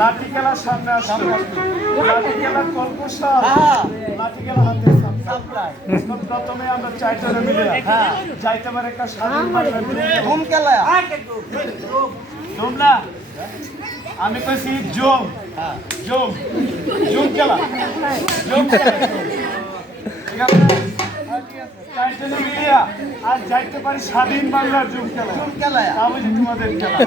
লাঠি খেলার সামনে আসবে লাঠি খেলার কলকসা লাঠি খেলা হাতে প্রথমে আমরা চাইটারে মিলে যাইতে পারে একটা স্বাধীন ধুম খেলা ধুম না আমি কইছি জম জম জম খেলা জম খেলা ঠিক আছে চাইটারে মিলিয়া আর যাইতে পারি স্বাধীন বাংলার জম খেলা তাহলে তোমাদের খেলা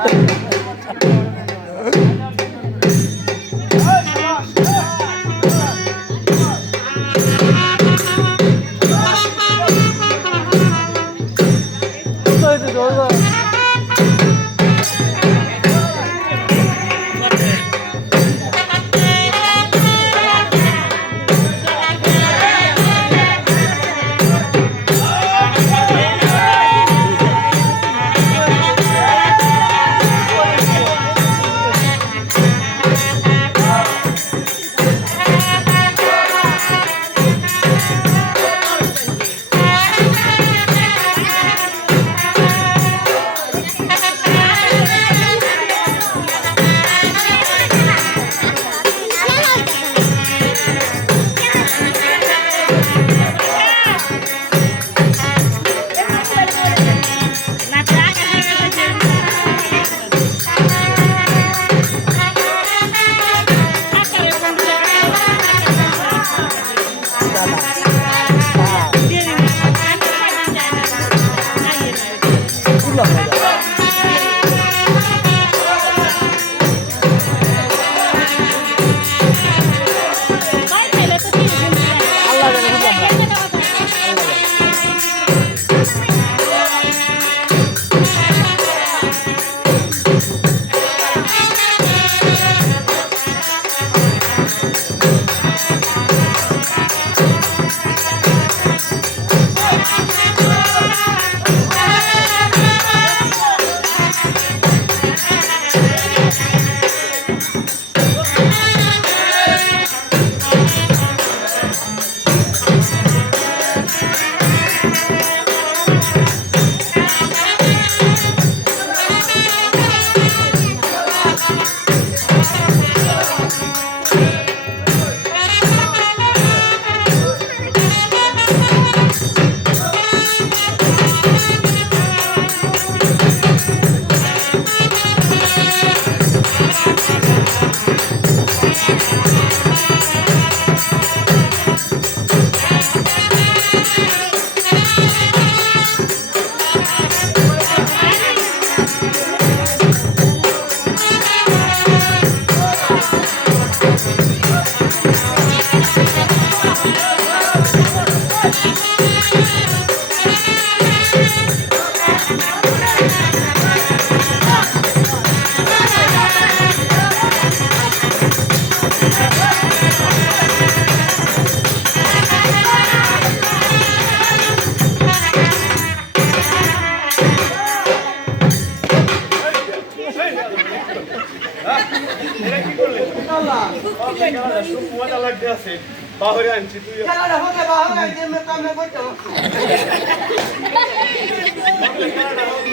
মজা লাগতে আছে বাহরে আনছি তুই খেলাটা হতে বাহরে আনছি আমি কামে করতে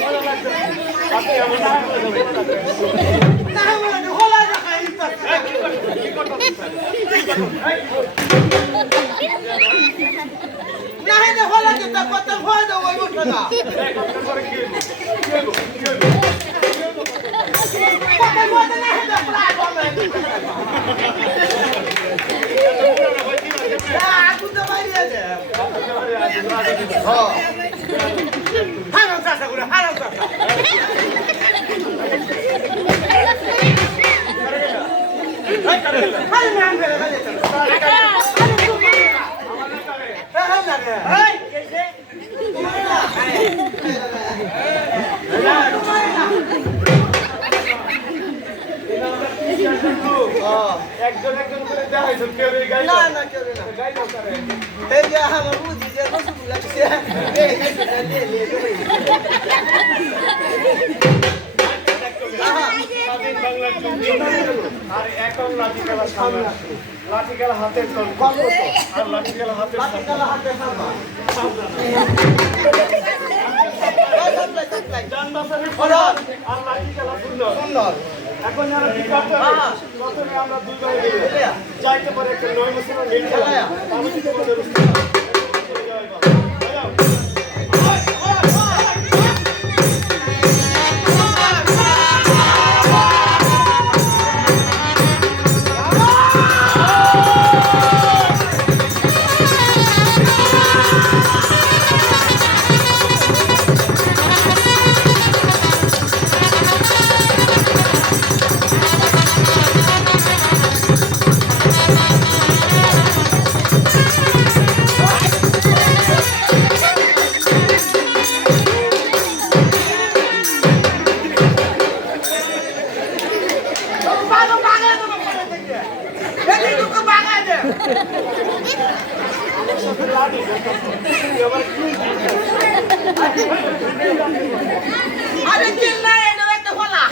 মজা লাগতে আপনি এমন না মানে হলা রাখা ইচ্ছা কি করতে না হে যে হলা যে তা কত ভয় দাও ওই ওঠা না করে কি কত মজা না হে প্রায় বলে aku tuh mari aja. Oh. Halo Sasa, udah halo Sasa. Halo ngambil aja. Hei, একজন একজন করে দেখাইছো কেউ গাইলো না না কেউ না এই যে আমার বুঝি যে রসগোল্লা দিছে এই খাইছে স্বাধীন বাংলার যুদ্ধ আর এখন লাঠি খেলা সামনে লাঠি খেলা হাতের তল আর লাঠি খেলা হাতের এখন যারা কি করতে হবে প্রথমে আমরা দুই ভাই যাইতে পারে একটা 9 বছরের মেয়ে খেলা আমি কি করতে আরে কিল না এটা একটা ফলা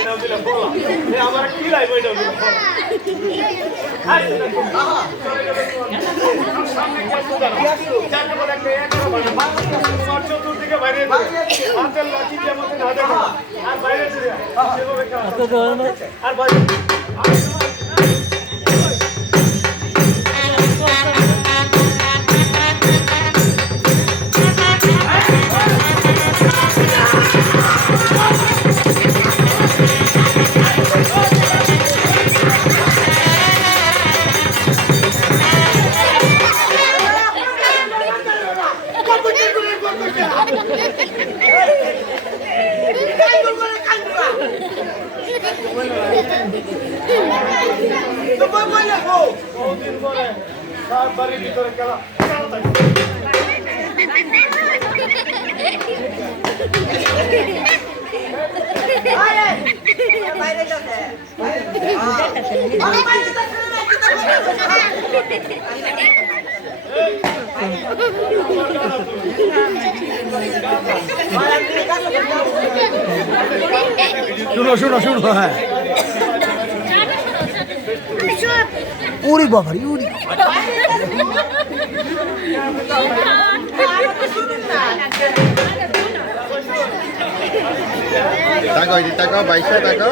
এটা দিলে বলা এ আমার কি লাইব এটা দিলে বলা হাই সামনে কি আসছে জানতে পারে একটা 11 বাজে তোমার চতুর্দিকে বাইরে হাতের লাঠি দিয়ে আমাকে না দেখো আর বাইরে চলে সেভাবে আর বাইরে বহুদিন পরে তার বাড়ির ভিতরে খেলা শুনো হ্যাঁ উড়ি বাবা উড়ি টাকা 2200 টাকা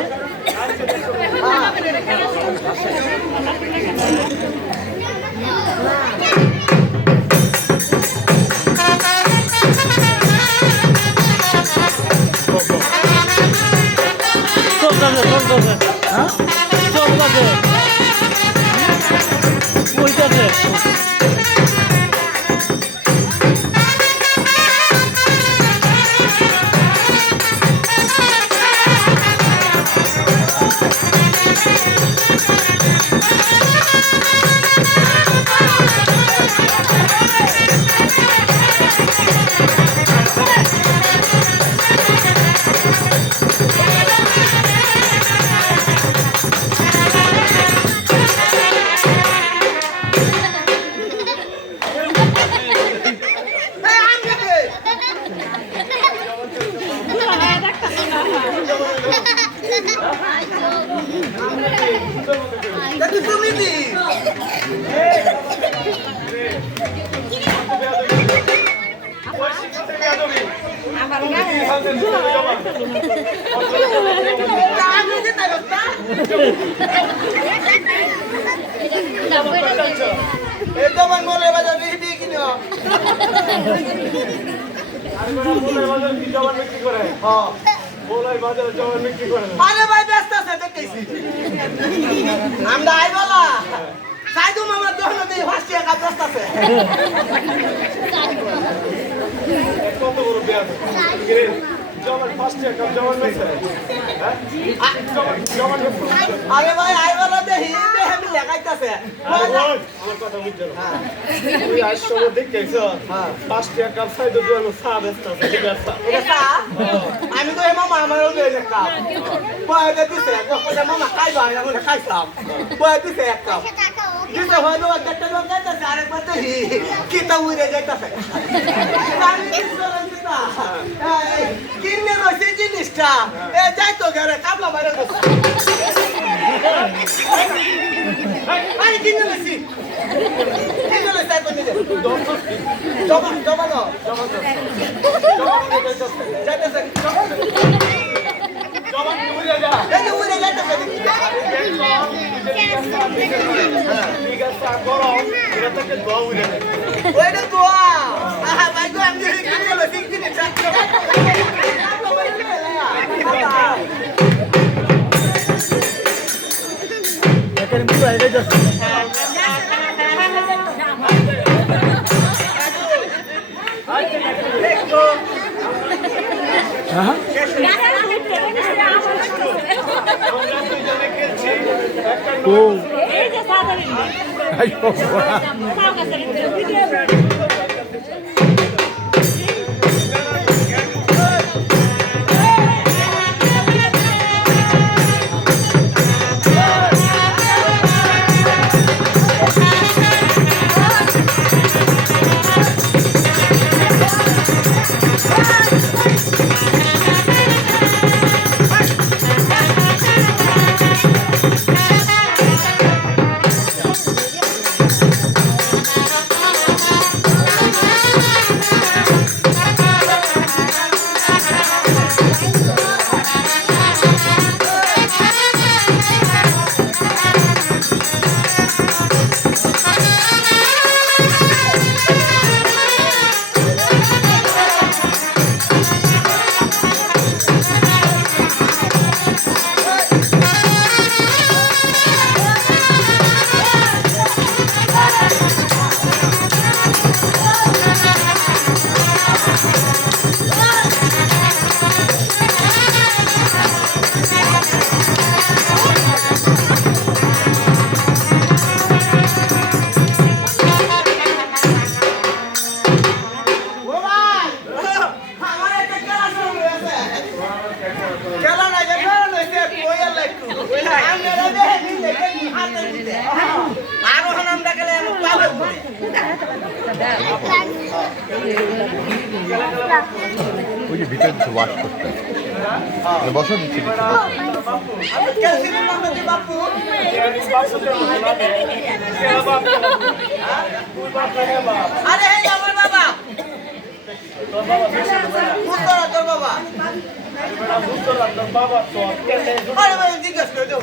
আরে ভাই ব্যস্ত আছে দেখতেছি আমরা আইবালা সাইদু মামা দোকানে দিয়ে ফাঁসি একা ব্যস্ত আছে কত বড় বেয়াদ জমান ফার্স্ট ইয়ার কাপ জমান মেছে হ্যাঁ জমান আরে ভাই আইবালা দেখি আমি লেখাইতাছে আমার কথা বুঝছো তুই আজ সব দেখতেছো ফার্স্ট ইয়ার কাপ সাইদু দুয়ানো সাব আছে এটা আমি তো মামা আমারও দেই এক কাপ বয় দিতে মামা খাইবা আমি খাইতাম বয় দিতে এক কাপ কিতা হয়তো একটা লোক যাইতাছে আরেকবার দেখি কিতা উড়ে যাইতাছে আমি বিশ্বরণ কিতা কিনে রয়েছে জিনিসটা এ যাইতো ঘরে কাবলা বাইরে গেছে আরে কিনে রয়েছি এখন নিজে জমা জমা দাও জমা দাও যাইতাছে জমা উড়ে যা এই যে উড়ে যাইতাছে ঠিক আছে গরম এটা থেকে দোয়া উড়ে যায় ওইটা দোয়া আহা ভাই গো আমি কিনে লই ঠিক দিনে চাক একের মুড়ো আইলে যাচ্ছে হ্যাঁ ও আই বাবা ওই যে ভিতরে কিছু ওয়াশ করতে বসো দিচ্ছি আরে হে আমার বাবা তোর বাবা বাবা তো আরে ভাই জিজ্ঞেস করে দাও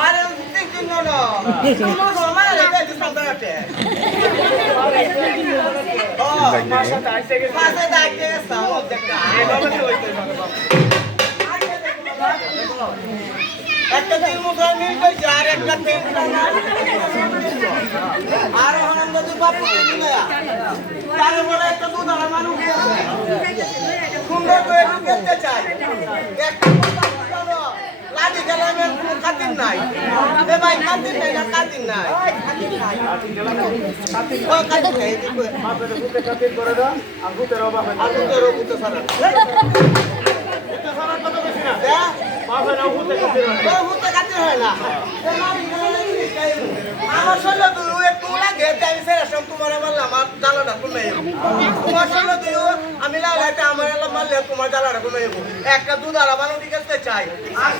আরে দেখুন না তোমার বাবা লেগে দিছ সামনে ও মাসা তাইতে গেছে পাশে ডাকে সাও দেখা একটা তিন মুখা মিল কই আর একটা তিন আর আনন্দ তুই বাপু দিলা তারপরে একটা দুধ আর মানুষ সুন্দর করে খেলতে চাই একটা কথা লাঠি খেলামের কোনো খাতির নাই এ ভাই খাতির নাই না খাতির নাই ও খাতির নাই মাথাটা বুকে খাতির করে দাও আর ভূতের অভাব হয় আর তোর বুতে সারা ভূতে সারা কত বেশি না মাথাটা ভূতে খাতির হয় ও বুতে খাতির হয় না আমার শরীরে তুই একটু লাগে আমি সেরা সব তোমার বললাম আমার জ্বালাটা কমে তোমার শরীরে তুই আমি লাগাইতে আমার এলাম মারলে তোমার জ্বালাটা কমে একটা দুধ আর বানো দিকে চাই আর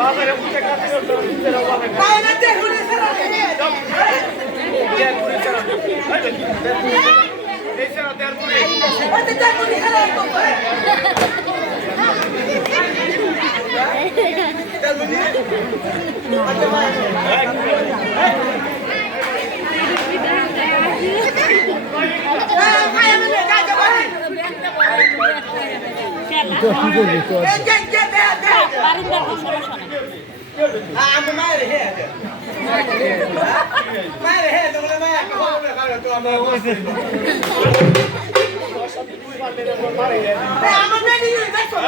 মাথাটা ভূতে খাতির হতো ভূতের অভাব হয় বাইরে দেখুন সেরা এই সারা দেওয়ার পরে ওতে দেখুন সেরা আমি মায়ের হে মায়ের হে তোমরা মায়ের আমার মেয়ে দেখো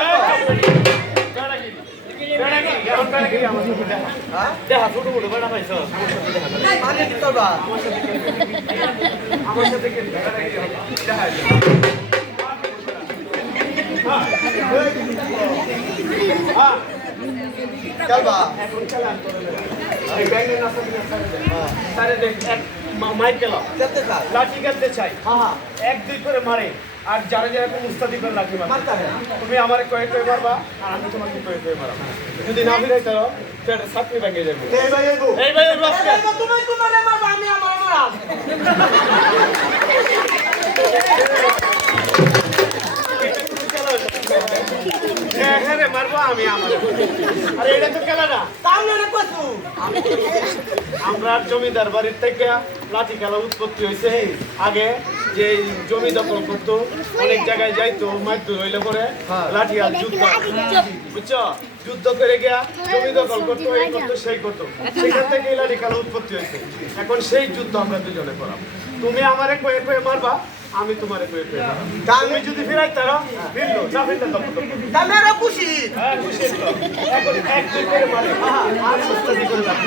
দেখা ছোট মোটো বেড়া পাইছ মানে কি তোরা আমার সাথে দেখা চলবা এখন খেলা এই ব্যাংকের নাস্তা তারে দেখ এক মাইক গেল চলতে থাক লাঠি খেলতে চাই হ্যাঁ এক দুই করে মারে আর যারা যারা কোনো উস্তাদি করে লাঠি মারে মারতে হবে তুমি আমার কয়েক কয়ে মারবা আর আমি তোমাকে কয়েক কয়ে মারবা যদি না ফিরাই তারো সেটা সাতমি ব্যাংকে যাবো এই ভাই এগো এই ভাই এর বাসকে তুমি তোমারে মারবা আমি আমার মারা এখানে মারবো আমি আমার আরে এটা তো খেলা না তাহলে রে কসু আমরা জমিদার বাড়ির থেকে লাঠি খেলা উৎপত্তি হয়েছে আগে যে জমি দখল করতো অনেক জায়গায় যাইতো মারধর হইলে পরে লাঠি আর যুদ্ধ বুঝছো যুদ্ধ করে গিয়া জমি দখল করতো এই করতো সেই করতো সেখান থেকে এই লাঠি খেলা উৎপত্তি হয়েছে এখন সেই যুদ্ধ আমরা দুজনে করাম তুমি আমারে কয়ে কয়ে মারবা আমি তোমারে কয়ে কয়ে মারবো তুমি যদি ফিরাই তারো ফিরলো না ফিরলে তখন তামেরা খুশি হ্যাঁ খুশি তো এখন এক দুই করে মারে আর সুস্তাদি করে রাখো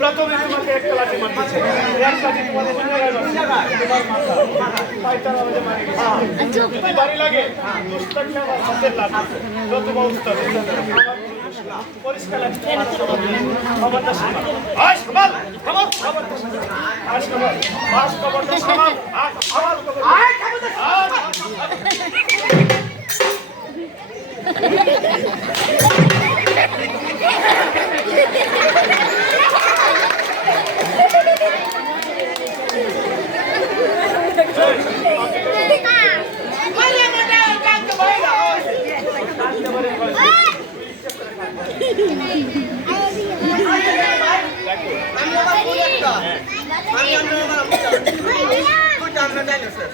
প্রথমে তোমাকে একটা লাঠি মারতেছে এক লাঠি তোমাদের মনে তোমার মাথা পাইতার আওয়াজে মারি গেছে যদি বাড়ি লাগে দুষ্টাকে আমার হাতের লাঠি যত উস্তাদ পরিষ্কার লাঠি খবরদার সামাল আয় সামাল খবর খবরদার সামাল আয় সামাল বাস খবরদার সামাল আয় সামাল আয় খবরদার মারিয়া মাটা কাজ বাইরা আমি আবার বলি একটা আমি আমরা জানি স্যার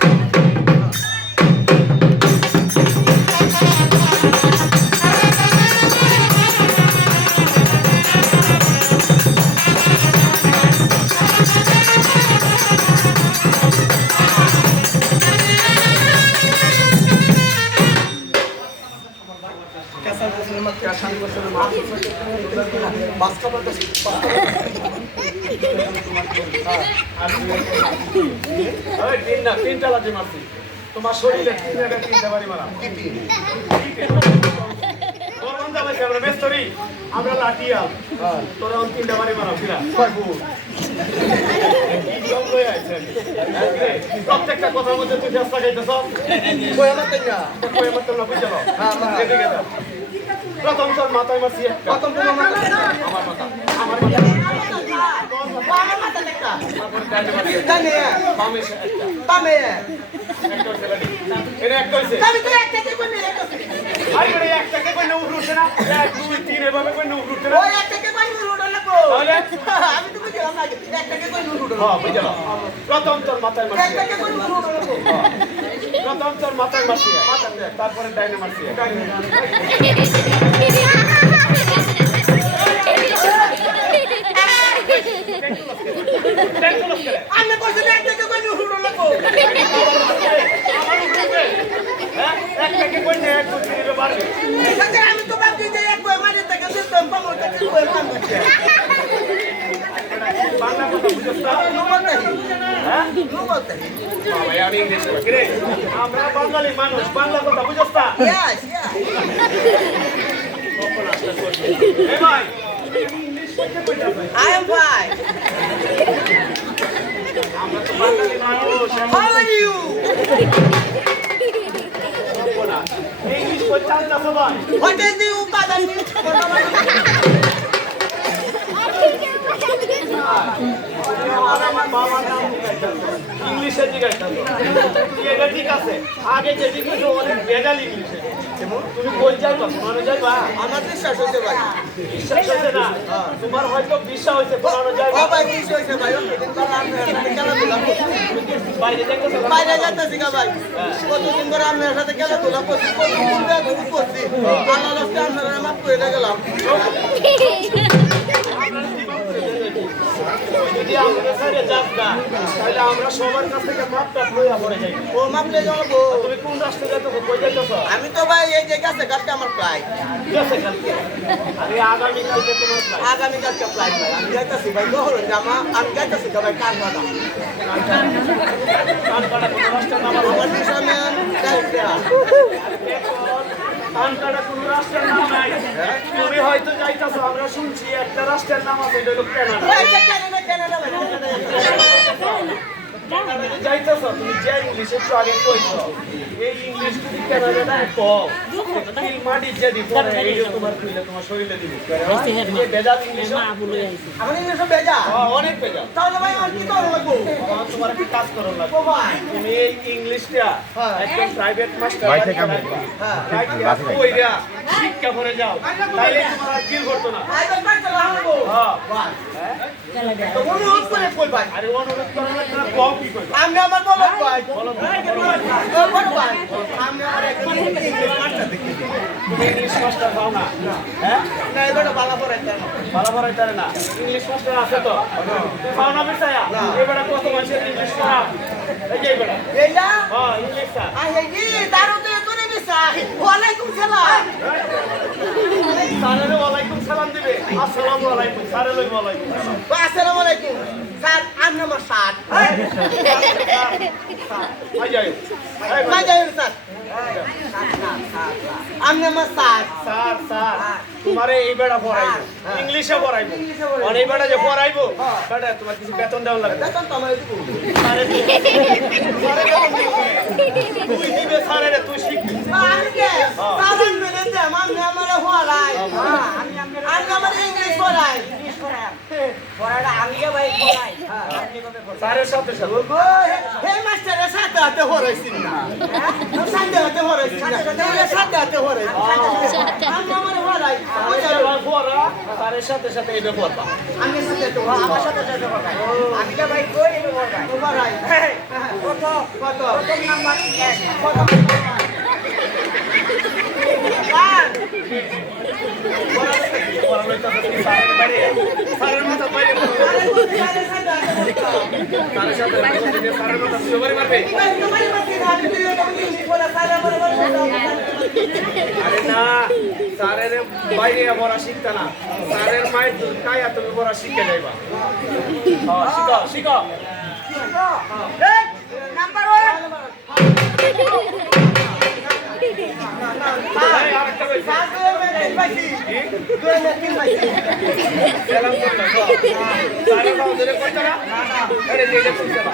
তিনটা লাঠি মারছি তোমার শরীরে তিনটা বাড়ি মারা আমরা মেস্তরি আমরা লাঠিয়াল তোরা তিনটা বাড়ি মারা ফিরা প্রত্যেকটা কথার মধ্যে তুই চেষ্টা খাইতেছ প্রথম তোর মাথায় মারছি প্রথম তোমার মাথা আমার মাথা আমার মাথা তারপরে ডানে মারছি জানি বামে একটা তামে একটা ছেলে এটা একটা হইছে আমি তো একটাকে কোন একটা আরে বড় একটাকে কই না উঠছে না 1 2 3 এভাবে কই না উঠছে না ওই একটাকে কোন উড়ো না কো তাহলে আমি তো বুঝলাম না একটাকে কোন উড়ো হ্যাঁ বুঝলাম প্রথম তোর মাথায় মারছি একটাকে কোন উড়ো না কো প্রথম তোর মাথায় মারছি তারপরে ডাইনে মারছি আমি কইছি একটাকে কোন উড়ো না কো আমার উঠবে হ্যাঁ একটাকে কই না এক দুই তিন বাড়বে আচ্ছা আমি তো ভাবছি যে এক কই মারি থেকে সিস্টেম পাবো তো কি কই মারবে বাংলা কথা বুঝছ না হ্যাঁ বাবা আমি ইংলিশ বলি রে আমরা বাঙালি মানুষ বাংলা কথা বুঝছ না Yes, yes. এই ভাই ইংলিশ কইতে কইতা ভাই I am fine. আমরা তো বাঙালি মানুষ How are you? ইংলিশ কইতে না সবাই What is the উপাদান? আমার বাবার নাম ইংলিশে জিজ্ঞাসা এটা ঠিক আছে আগে যে জিজ্ঞাসা অনেক ভেজাল ইংলিশে তুমি কই যাইবা পুরানো যাইবা আমার বিশ্বাস হইছে ভাই বিশ্বাস হইছে না তোমার হয়তো বিশ্বাস হইছে পুরানো যাইবা ও ভাই বিশ্বাস হইছে ভাই ওই দিন পর আপনার সাথে খেলাধুলা করছি বাইরে যাইতেছো বাইরে যাইতেছি গা ভাই কতদিন ধরে আপনার সাথে খেলাধুলা করছি কতদিন ধরে করছি আল্লাহ রাস্তে আপনারা মাফ করে গেলাম যদি আমরা সাইডে যাস না তাহলে আমরা সবার কাছ থেকে মাপটা লইয়া পড়ে যাই ও মাফ নিয়ে যাবো তুমি কোন রাস্তায় যাইতেছো কই যাইতেছো আমি তো ভাই এই যে গাছে কাটতে আমার প্রায় গেছে কালকে আরে আগামী কালকে তোমার flight। আগামী কালকে প্রায় ভাই আমি যাইতেছি ভাই গহর জামা আমি যাইতেছি ভাই কান বাদা কানপাড়া কোন রাস্তায় নামার আমার সামনে কানপাড়া কোন রাস্তার নাম নাই তুমি হয়তো যাইতেছো আমরা শুনছি একটা রাস্তার নাম আছে এটা হলো কানাডা যাইতেছ তুমি যে ইংলিশ একটু আগে কইছো এই ইংলিশ তুমি কানাডাটা কও এই মাটি যে দি পড়ে এই যে তোমার কইলে তোমার শরীরে দিব এই বেজাল ইংলিশ আমার ইংলিশ বেজা অনেক বেজাল তাহলে ভাই আর কি করব লাগবো তোমার একটা কাজ করো লাগবে ও ভাই তুমি এই ইংলিশটা একদম প্রাইভেট মাস্টার বাড়ি থেকে আমি কইরা শিক্ষা করে যাও তাইলে তোমার আর ফিল করতে না ভাই ভাই চলা লাগবো হ্যাঁ ভাই তো অনুরোধ করে কই ভাই আরে অনুরোধ করো না তোরা কও কি কইবা আমি আমার বলো ভাই বলো বলো ভাই আমি আমার একজন ইংলিশ মাস্টার দেখি তুমি ইংলিশ মাস্টার পাও না হ্যাঁ না এটা ভালো করে ভালো ভরাই তারে না ইংলিশ মাস্টার আছে তো তুই পাও না বেচায়া এবারে কত মানুষের ইংলিশ পড়া এই যে এবারে এইটা হ্যাঁ ইংলিশটা আই জি দারু তো করে দিছা ওয়ালাইকুম সালাম স্যারের ওয়ালাইকুম সালাম দিবে আসসালামু আলাইকুম স্যারের ওয়ালাইকুম সালাম আসসালামু আলাইকুম স্যার আমি আমার স্যার আই যাই মা যাই স্যার আমি আমার স্যার স্যার স্যার তোমারে এই বেড়া পড়াইবো ইংলিশে পড়াইবো আর এই বেড়া যে পড়াইবো বেটা তোমার কিছু বেতন দেওয়া লাগবে দেখুন তো আমার একটু স্যারের তুই দিবে স্যারের তুই শিখবি আমি কে সাবান মেলে দে আমি আমার হলাই আমি আমার ইংলিশ পড়াই পড়াটা আমি কে ভাই পড়াই স্যারের সাথে সাথে হে মাস্টারের সাথে হাতে হরাইছি না সাথে হাতে হরাইছি না সাথে হাতে হরাইছি আমি আমার হলাই স্যারের সাথে সাথে এই ব্যাপারটা আমি সাথে তো আমার সাথে সাথে হরাই আমি কে ভাই কই আমি হরাই কত কত কত নাম্বার কত স্যারের মাথা বাইরে আরে না স্যারের বাইরে বড়া শিখতে না স্যারের মায়ের দুধ খাইয়া তুমি বড়া শিখে যাইবা শিখো শিখো নাম্বার 1 আরেকটা বলছি স্যারের বাবু ধরে করতে না আরে যেটা করতে না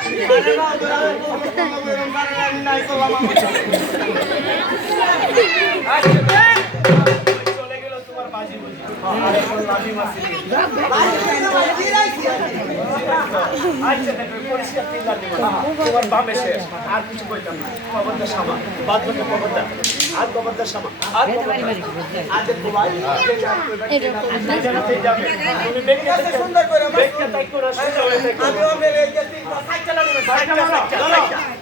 চলে গেল তোমার বাজি বুঝি বাজি মাসি আচ্ছা দেখো পরিষ্কার তিন লাখ দিব তোমার বামে শেষ আর কিছু কইতাম না খবরদার সামা বাদ বাকি খবরদার আর খবরদার সামা আর খবরদার আর দেখো ভাই তুমি দেখতে সুন্দর করে দেখতে তাই করে সোজা হয়ে থাকো আমি ওদের এই যে তিনটা সাইকেল আনি সাইকেল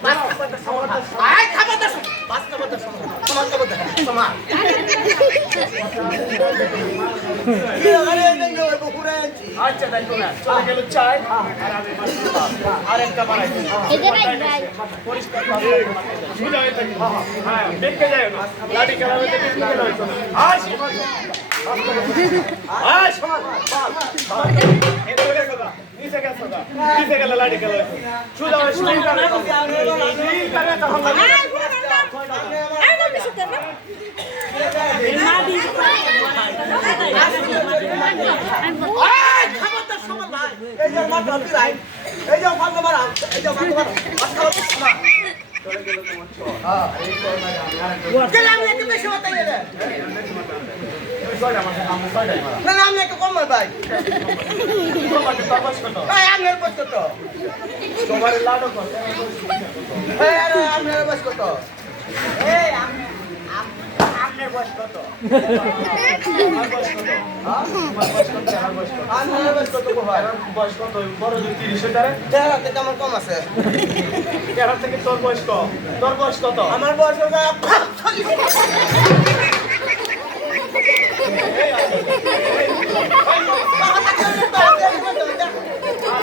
বাস করতে সমতা আই খাবারটা বাস করতে সমতা সমান করতে সমান আরে দেখো পুরা আনছি আচ্ছা দেখো না চলে গেল চাই আর আমি আর একটা বাড়াই এটা রাইট ভাই পরিষ্কার সোজা হয়ে থাকো হ্যাঁ দেখতে যাও না লাঠি খেলা হইতে দেখতে গেল হইতো না আজ আজ সমান এটা গেছো না নিচে গেছো না নিচে গেল লাঠি খেলা হইতো সোজা হয়ে শুরু করে ঠিক করে তখন আই খাবারটা সমান ভাই এই যে মাত্রা দিলাই এই যে ভালো মারা এই যে ভালো মারা বাস করতে সমান গেলাম না তুমি বেশি হতে গেলে না না আমি একটু কম ভাই ভাই আমি এর বসতো তো তোমার লাডো কর এই আরে আমি এর বসতো তো এই আমি বয়স কত? আমার বয়স কত? তোমার বয়স কত? আমার বয়স কত? আমার বয়স কত ভাই? আমার বয়স কত? বড় যে 30 হইতারে? চেহারা থেকে আমার কম আছে। এরা থেকে তোর বয়স কত? তোর বয়স কত? আমার বয়স হলো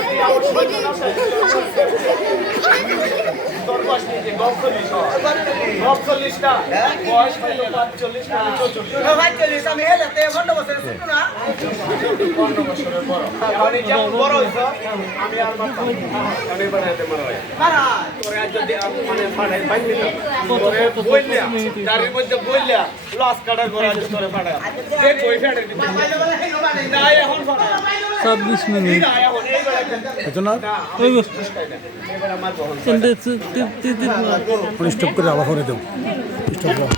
আমি আমার সৈন্য না তোর বয়স নিজে 45 না বয়স হয়তো 45 না 44 আমি হেলাতে 15 বছরের ছোট না। 15 বছরের বড় আমি যেমন বড় হইছ আমি আর মারতাম আমি বানাইতে বড় হয় কারা? তোরে আজ যদি মানে ফাড়াই বাইন দিতাম তোরে বইলা গাড়ির মধ্যে বইলা লস কাটার পর আজ তোরে ফাড়া দেখ বই ফেড়ে দিবি না এখন ফাড়া 26 মিনিট না এখন এই বেলা এজন্য না ওই গো এই বেলা মার বহন স্টপ করে আবার করে দেব স্টপ